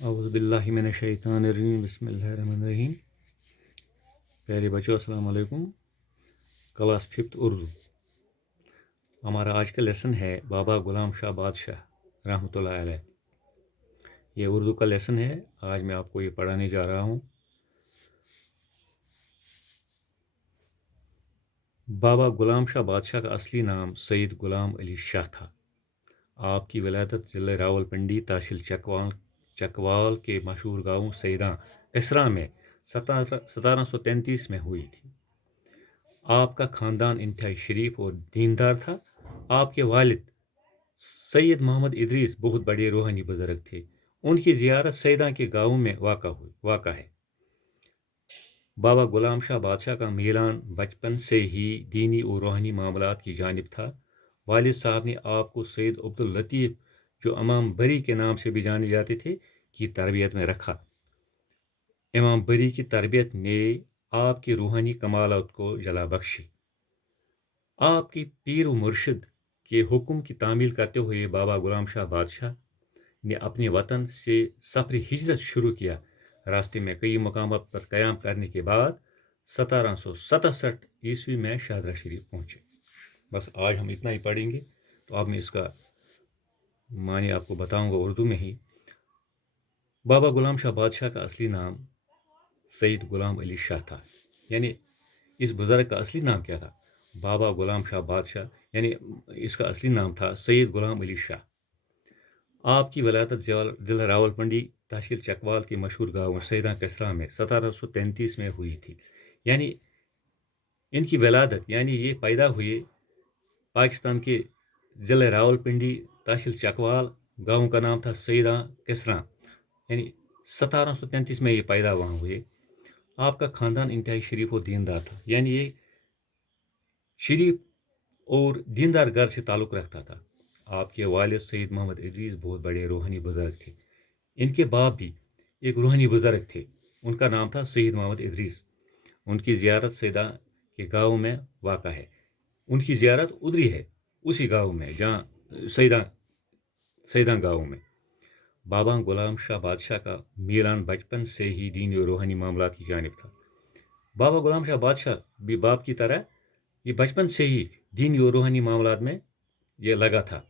اعوذ باللہ من الشیطان الرجیم بسم اللہ الرحمن الرحیم. پیارے بچوں السلام علیکم. کلاس 5 اردو. ہمارا آج کا لیسن ہے بابا غلام شاہ بادشاہ رحمۃ اللہ علیہ. یہ اردو کا لیسن ہے. آج میں آپ کو یہ پڑھانے جا رہا ہوں. بابا غلام شاہ بادشاہ کا اصلی نام سید غلام علی شاہ تھا. آپ کی ولادت ضلع راولپنڈی تحصیل چکوال کے مشہور گاؤں سیداں کسرا میں 1733 میں ہوئی تھی. آپ کا خاندان انتہائی شریف اور دیندار تھا. آپ کے والد سید محمد ادریس بہت بڑے روحانی بزرگ تھے. ان کی زیارت سیداں کے گاؤں میں واقع ہے. بابا غلام شاہ بادشاہ کا میلان بچپن سے ہی دینی اور روحانی معاملات کی جانب تھا. والد صاحب نے آپ کو سید عبداللطیف جو امام بری کے نام سے بھی جانے جاتے تھے کی تربیت میں رکھا. امام بری کی تربیت نے آپ کی روحانی کمالات کو جلا بخشی. آپ کی پیر و مرشد کے حکم کی تعمیل کرتے ہوئے بابا غلام شاہ بادشاہ نے اپنے وطن سے سفر ہجرت شروع کیا. راستے میں کئی مقامات پر قیام کرنے کے بعد 1767 عیسوی میں شاہدرہ شریف پہنچے. بس آج ہم اتنا ہی پڑھیں گے. تو اب میں اس کا معنی آپ کو بتاؤں گا اردو میں ہی. بابا غلام شاہ بادشاہ کا اصلی نام سید غلام علی شاہ تھا. یعنی اس بزرگ کا اصلی نام کیا تھا؟ بابا غلام شاہ بادشاہ. یعنی اس کا اصلی نام تھا سید غلام علی شاہ. آپ کی ولادت ضلع راولپنڈی تحصیل چکوال کے مشہور گاؤں سیداں کسرا میں 1733 میں ہوئی تھی. یعنی ان کی ولادت یعنی یہ پیدا ہوئے پاکستان کے ضلع راولپنڈی تحصیل چکوال. گاؤں کا نام تھا سیداں کسرا. یعنی 1733 میں یہ پیدا وہاں ہوئے. آپ کا خاندان انتہائی شریف و دیندار تھا. یعنی یہ شریف اور دیندار گھر سے تعلق رکھتا تھا. آپ کے والد سید محمد ادریس بہت بڑے روحانی بزرگ تھے. ان کے باپ بھی ایک روحانی بزرگ تھے. ان کا نام تھا سید محمد ادریس. ان کی زیارت سیداں کے گاؤں میں واقع ہے. ان کی زیارت ادری ہے اسی گاؤں میں جہاں سیداں گاؤں میں. بابا غلام شاہ بادشاہ کا میلان بچپن سے ہی دینی اور روحانی معاملات کی جانب تھا. بابا غلام شاہ بادشاہ بھی باپ کی طرح یہ بچپن سے ہی دینی اور روحانی معاملات میں یہ لگا تھا.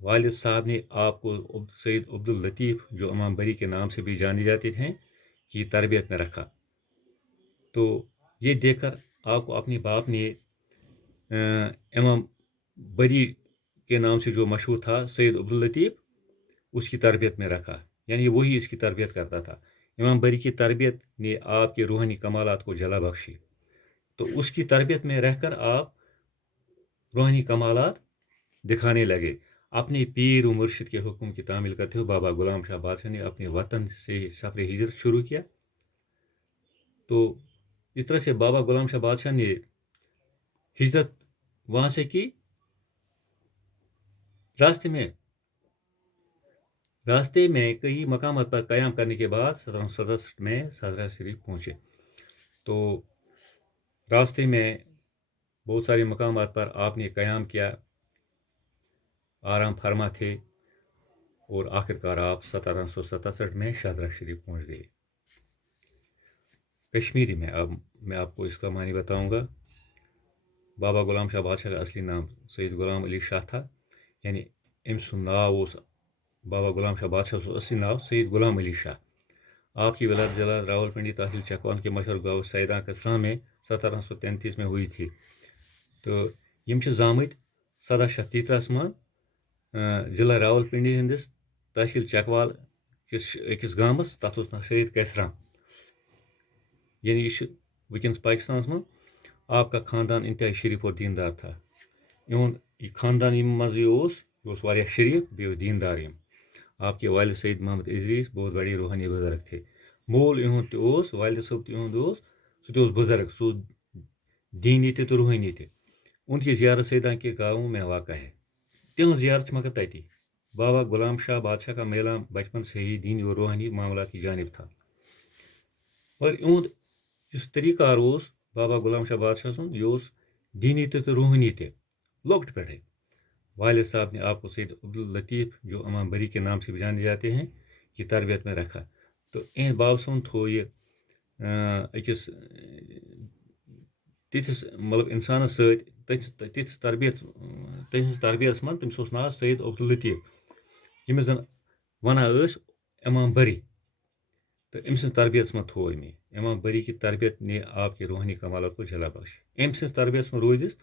والد صاحب نے آپ کو سید عبداللطیف جو امام بری کے نام سے بھی جانے جاتے ہیں کی تربیت میں رکھا. تو یہ دیکھ کر آپ کو اپنے باپ نے امام بری کے نام سے جو مشہور تھا سید عبداللطیف اس کی تربیت میں رکھا. یعنی وہی اس کی تربیت کرتا تھا. امام بری کی تربیت نے آپ کے روحانی کمالات کو جلا بخشی. تو اس کی تربیت میں رہ کر آپ روحانی کمالات دکھانے لگے. اپنے پیر و مرشد کے حکم کی تعمیل کرتے ہوئے بابا غلام شاہ بادشاہ نے اپنے وطن سے سفر ہجرت شروع کیا. تو اس طرح سے بابا غلام شاہ بادشاہ نے ہجرت وہاں سے کی. راستے میں کئی مقامات پر قیام کرنے کے بعد 1767 میں شاہدرہ شریف پہنچے. تو راستے میں بہت سارے مقامات پر آپ نے قیام کیا، آرام فرما تھے اور آخرکار آپ 1767 میں شاہدرہ شریف پہنچ گئے. کشمیری میں اب میں آپ کو اس کا معنی بتاؤں گا. بابا غلام شاہ بادشاہ کا اصلی نام سید غلام علی شاہ تھا. یعنی أمۍ سُنٛد ناو اوس بابا غلام شاہ بادشاہ اوس اصلی ناو سید غلام علی شاہ. آپ کی ولادت ضلع راولپنڈی تحصیل چکوال کے مشہور گاؤں سیداں کسرا میں 1733 میں ہوئی تھی. تو یم چھِ زامٕتۍ 1733 منٛز ضلع راولپنڈی ہندس تحصیل چکوال کس أکِس گامس تتھ اوس ناو سید کسرا. یعنی یہ ونکس پاکستانس منٛز. آپ کا خاندان انتہائی شریف اور دیندار تھا. یہُنٛد یہ خاندان منٛز یہ اوس واریاہ شریف بیٚیہِ اوس دیندار. آپ کے والد سید محمد ادریس بہت بڑے روحانی بزرگ تھے. مول یہُنٛد تہِ اوس والد صٲب تہِ یہُنٛد اوس سُہ تہِ اوس بزرگ. سُہ دینی تہِ تہٕ روحانی تہِ. ان کی زیارت سیداں کے گاؤں میں واقع ہے. تہذ زیارت مگر تتی. بابا غلام شاہ بادشاہ کا میلان بچپن سے ہی دینی اور روحانی معاملات کی جانب تھا. اور یہُنٛد یُس طریقہ کار اوس بابا غلام شاہ بادشاہ سُنٛد یہِ اوس دینی تہِ تہٕ روحانی تہِ لۄکٹہِ پٮ۪ٹھے. والد صاحب نے آپ کو سید عبداللطیف جو امام بری کے نام سے بھی جانے جاتے ہیں یہ تربیت میں رکھا تو اہند باب صٲبن تھوو یہ أکِس تِتھِس مطلب اِنسانَس سۭتۍ تِژھ تربیت تٔمۍ سٕنٛزِ تربیتَس منٛز تٔمِس اوس ناو سید عبداللطیف ییٚمِس زَن وَنان ٲسۍ امام بری تہٕ أمۍ سٕنٛز تربیتَس منٛز تھوو أمۍ یہِ امام بری کی تربیت نے آپ کے روحانی کمالات کو جلا بخش أمۍ سٕنٛز تربیتَس منٛز روٗزِس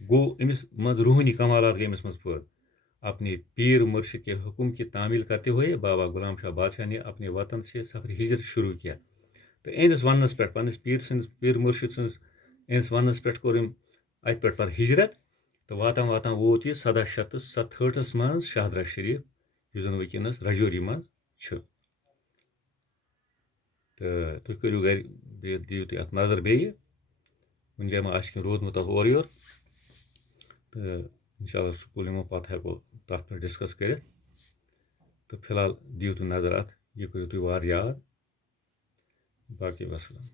گوٚو أمِس منٛز روحانی کمالات گٔے أمِس منٛز پٲدٕ اپنے پیر مرشد کے حکم کی تعمیل کرتے ہوئے بابا غلام شاہ بادشاہ نے اپنے وطن سے سفر ہجرت شروع کیا تو اہندس وننس پہ پنس پیر مرشد سٕنٛز اہندس وننس پہ کوٚر أمۍ اتہِ پٮ۪ٹھ پتہٕ ہجرت تو واتان واتان ووت یہِ 1767 منٛز شاہدرہ شریف یُس زن وٕنکیٚنس رجوری منٛز چھُ تہٕ تُہۍ کٔرِو گرِ دِیِو تُہۍ اتھ نظر بیٚیہِ کُنہِ جایہِ ما آسہِ کینٛہہ روٗدمُت اتھ اورٕ یورٕ تہٕ انشاءاللہ سکوٗل یِمو پتہٕ ہٮ۪کو تتھ پٮ۪ٹھ ڈسکس کٔرِتھ تہٕ فِلحال دِیِو تُہۍ نظر اتھ یہِ کٔرِو تُہۍ وارٕ یاد باقٕے وسلام